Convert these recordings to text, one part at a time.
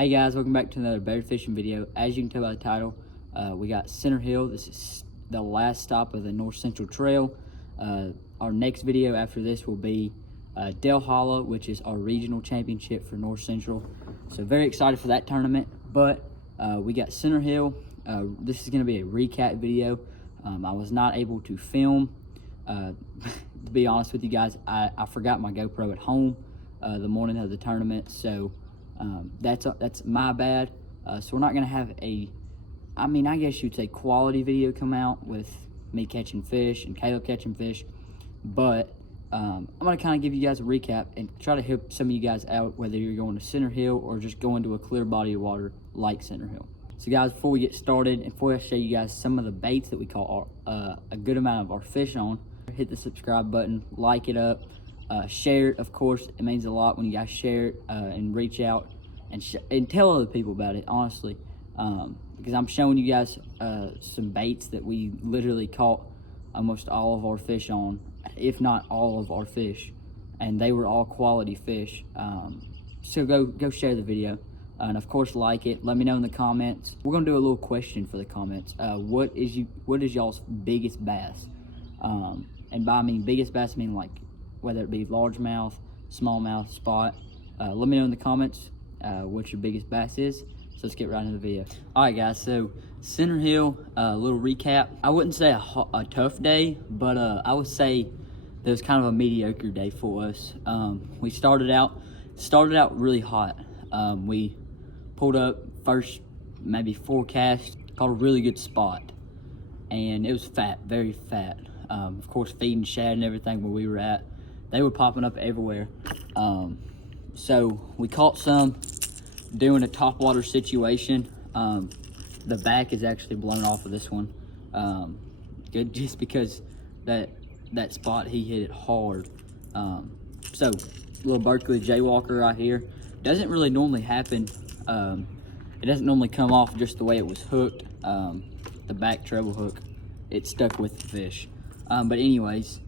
Hey guys, welcome back to another bear fishing video. As you can tell by the title, we got Center Hill. This is the last stop of the North Central Trail. Our next video after this will be Del Hollow, which is our regional championship for North Central. So very excited for that tournament. But we got Center Hill. This is going to be a recap video. I was not able to film. To be honest with you guys, I forgot my GoPro at home the morning of the tournament. So that's my bad. So we're not gonna have I guess you'd say quality video come out with me catching fish and Caleb catching fish, but I'm gonna kind of give you guys a recap and try to help some of you guys out, whether you're going to Center Hill or just going to a clear body of water like Center Hill. So guys, before we get started and before I show you guys some of the baits that we caught a good amount of our fish on, hit the subscribe button, like it up. Share it, of course. It means a lot when you guys share it and reach out and tell other people about it, honestly. Because I'm showing you guys some baits that we literally caught almost all of our fish on, if not all of our fish. And they were all quality fish. So go share the video. And of course, like it. Let me know in the comments. We're going to do a little question for the comments. What is y'all's biggest bass? And by biggest bass, I mean like whether it be largemouth, smallmouth, spot. Let me know in the comments what your biggest bass is. So let's get right into the video. All right, guys, so Center Hill, a little recap. I wouldn't say a tough day, but I would say that it was kind of a mediocre day for us. We started out really hot. We pulled up first maybe 4 casts, caught a really good spot, and it was fat, very fat. Of course, feeding shad and everything where we were at. They were popping up everywhere. So we caught some doing a topwater situation. The back is actually blown off of this one. Good, just because that spot, he hit it hard. So little Berkeley jaywalker right here. Doesn't really normally happen. It doesn't normally come off just the way it was hooked. The back treble hook, it stuck with the fish. But anyways,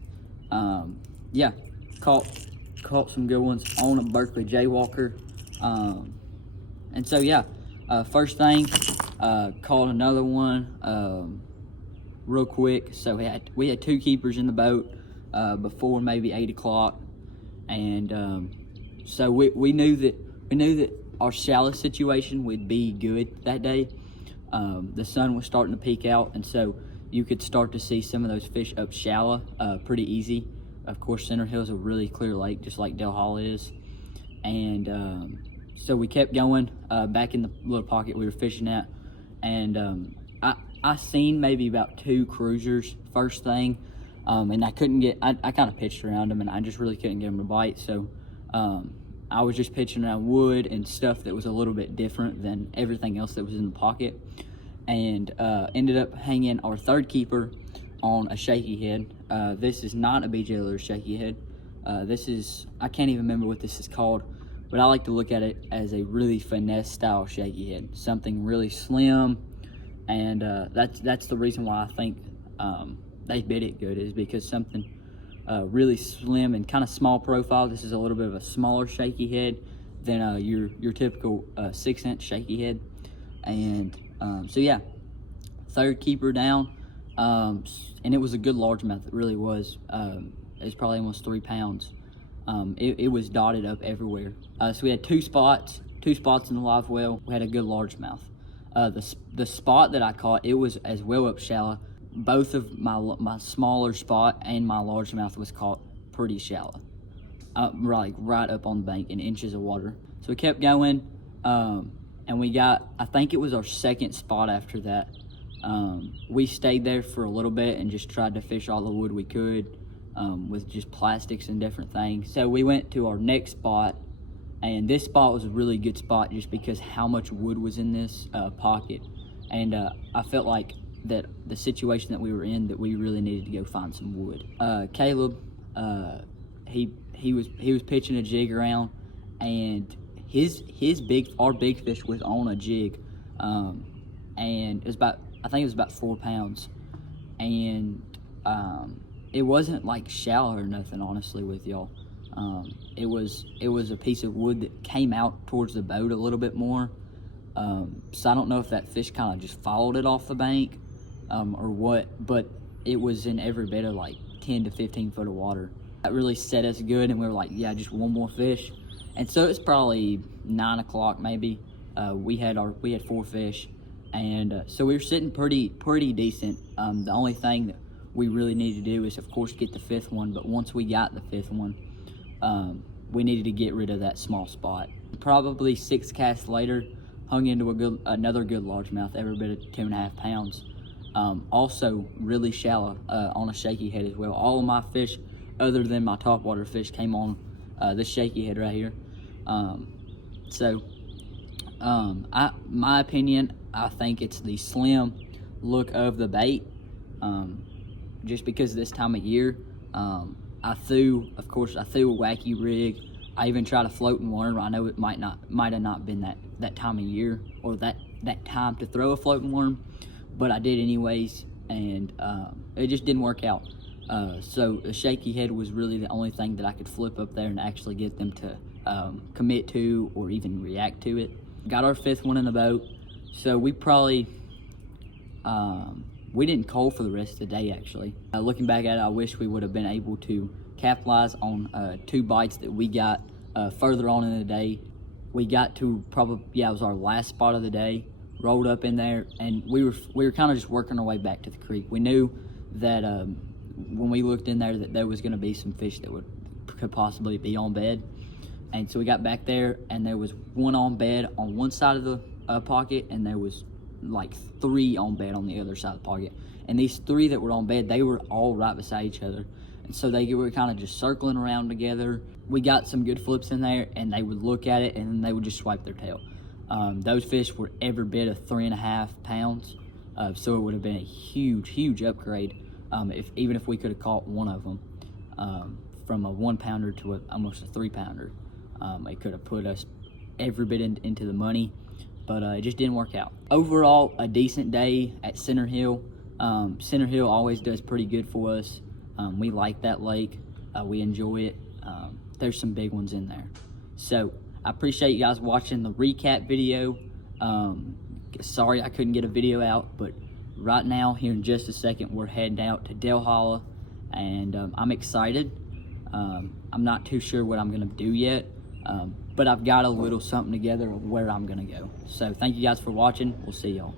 yeah, caught some good ones on a Berkeley jaywalker. And so yeah, first thing, caught another one real quick. So we had 2 keepers in the boat before maybe 8 o'clock, and so we knew that our shallow situation would be good that day. The sun was starting to peek out, and so you could start to see some of those fish up shallow pretty easy. Of course, Center Hill is a really clear lake, just like Del Hollow is. And so we kept going back in the little pocket we were fishing at. And I seen maybe about 2 cruisers first thing. And I couldn't get, I kind of pitched around them, and I just really couldn't get them to bite. So I was just pitching around wood and stuff that was a little bit different than everything else that was in the pocket. And ended up hanging our 3rd keeper on a shaky head. This is not a BJ Lure shaky head. This is, I can't even remember what this is called, but I like to look at it as a really finesse style shaky head, something really slim. And that's the reason why I think they bit it good, is because something really slim and kind of small profile. This is a little bit of a smaller shaky head than your typical 6-inch shaky head. And so yeah, 3rd keeper down, and it was a good largemouth. It really was. It was probably almost 3 pounds. It was dotted up everywhere. So we had 2 spots in the live well. We had a good largemouth. The spot that I caught, it was as well up shallow. Both of my smaller spot and my largemouth was caught pretty shallow, right up on the bank in inches of water. So we kept going. And we got, I think it was our 2nd spot after that. We stayed there for a little bit and just tried to fish all the wood we could with just plastics and different things. So we went to our next spot, and this spot was a really good spot just because how much wood was in this pocket. And I felt like that the situation that we were in, that we really needed to go find some wood. Caleb, he was pitching a jig around, and our big fish was on a jig, and it was I think it was about 4 pounds, and it wasn't like shallow or nothing, honestly, with y'all. It was a piece of wood that came out towards the boat a little bit more. So I don't know if that fish kind of just followed it off the bank or what, but it was in every bit of like 10 to 15 foot of water. That really set us good, and we were like, yeah, just one more fish. And so it's probably 9 o'clock maybe. We had 4 fish, and so we were sitting pretty decent. The only thing that we really needed to do is, of course, get the 5th one. But once we got the 5th one, we needed to get rid of that small spot. Probably 6 casts later, hung into another good largemouth, every bit of 2.5 pounds. Also really shallow on a shaky head as well. All of my fish, other than my topwater fish, came on this shaky head right here. My opinion, I think it's the slim look of the bait. Just because this time of year, I threw a wacky rig. I even tried a floating worm. I know it might have not been that time of year or that time to throw a floating worm, but I did anyways, and it just didn't work out. So the shaky head was really the only thing that I could flip up there and actually get them to commit to or even react to it. Got our 5th one in the boat, so we probably we didn't cull for the rest of the day actually. Looking back at it, I wish we would have been able to capitalize on 2 bites that we got further on in the day. We got to it was our last spot of the day, rolled up in there, and we were kind of just working our way back to the creek. We knew that when we looked in there that there was going to be some fish that could possibly be on bed, and so we got back there, and there was one on bed on one side of the pocket, and there was like 3 on bed on the other side of the pocket. And these 3 that were on bed, they were all right beside each other, and so they were kind of just circling around together. We got some good flips in there, and they would look at it, and then they would just swipe their tail. Those fish were every bit of 3.5 pounds, so it would have been a huge upgrade even if we could have caught one of them from a 1 pounder to almost a 3 pounder. It could have put us every bit into the money, but it just didn't work out. Overall, a decent day at Center Hill. Center Hill always does pretty good for us. We like that lake. We enjoy it. There's some big ones in there. So I appreciate you guys watching the recap video. Sorry I couldn't get a video out, but right now, here in just a second, we're heading out to Del Holla, and I'm excited. I'm not too sure what I'm gonna do yet, but I've got a little something together of where I'm gonna go. So thank you guys for watching. We'll see y'all.